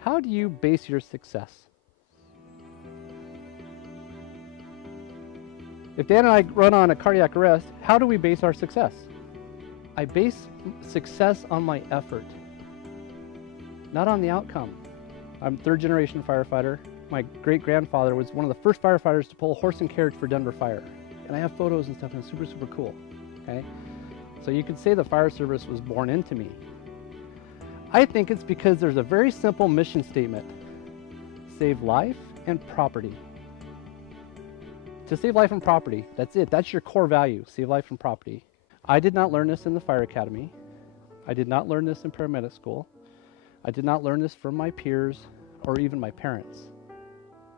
How do you base your success? If Dan and I run on a cardiac arrest, how do we base our success? I base success on my effort, not on the outcome. I'm third generation firefighter. My great grandfather was one of the first firefighters to pull a horse and carriage for Denver Fire. And I have photos and stuff, and it's super, super cool, okay? So you could say the fire service was born into me. I think it's because there's a very simple mission statement: save life and property. To save life and property, that's it. That's your core value, save life and property. I did not learn this in the fire academy. I did not learn this in paramedic school. I did not learn this from my peers or even my parents.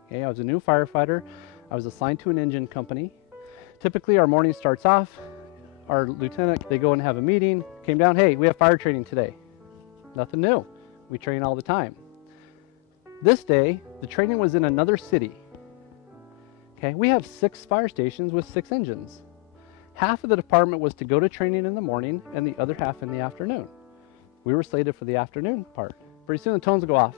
Okay, I was a new firefighter. I was assigned to an engine company. Typically our morning starts off, our lieutenant, they go and have a meeting, came down, hey, we have fire training today. Nothing new. We train all the time. This day, the training was in another city. Okay, we have 6 fire stations with 6 engines. Half of the department was to go to training in the morning and the other half in the afternoon. We were slated for the afternoon part. Pretty soon the tones will go off.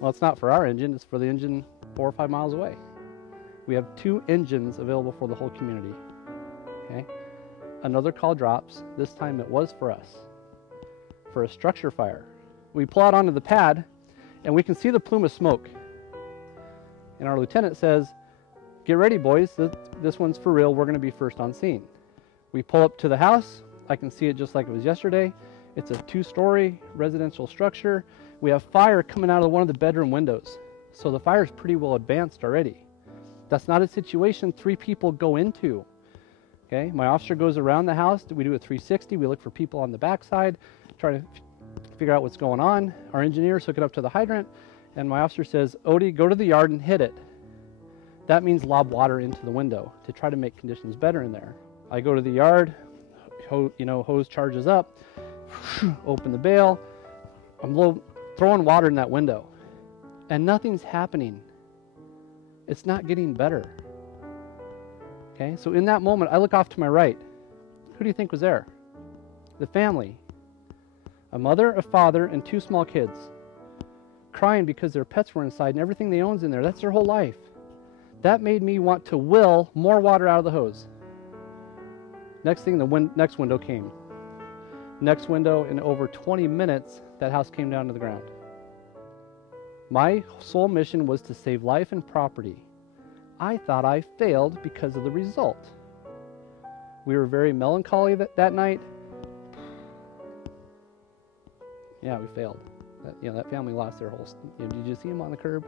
Well, it's not for our engine, it's for the engine 4 or 5 miles away. We have 2 engines available for the whole community. Okay? Another call drops. This time it was for us, for a structure fire. We pull out onto the pad and we can see the plume of smoke. And our lieutenant says, get ready, boys. This one's for real. We're going to be first on scene. We pull up to the house. I can see it just like it was yesterday. It's a 2-story residential structure. We have fire coming out of one of the bedroom windows. So the fire is pretty well advanced already. That's not a situation 3 people go into. Okay, my officer goes around the house. We do a 360. We look for people on the backside, try to figure out what's going on. Our engineers hook it up to the hydrant, and my officer says, Odie, go to the yard and hit it. That means lob water into the window to try to make conditions better in there. I go to the yard, hose charges up, open the bail. I'm throwing water in that window, and nothing's happening. It's not getting better. Okay, so in that moment, I look off to my right. Who do you think was there? The family. A mother, a father, and 2 small kids. Crying because their pets were inside and everything they own's in there. That's their whole life. That made me want to will more water out of the hose. Next thing, the next window came. Next window, in over 20 minutes, that house came down to the ground. My sole mission was to save life and property. I thought I failed because of the result. We were very melancholy that night. Yeah, we failed. That family lost their whole, did you see them on the curb?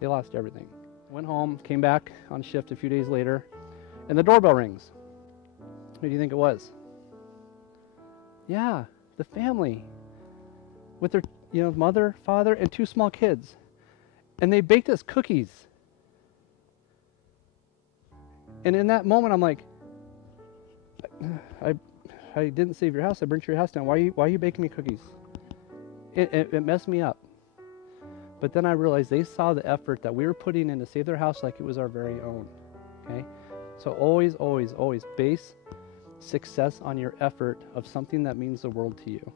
They lost everything. Went home, came back on shift a few days later, and the doorbell rings. Who do you think it was? Yeah, the family with their mother, father, and 2 small kids. And they baked us cookies. And in that moment, I'm like, I didn't save your house. I burnt your house down. Why are you baking me cookies? It messed me up. But then I realized they saw the effort that we were putting in to save their house like it was our very own. Okay? So always, always, always base success on your effort of something that means the world to you.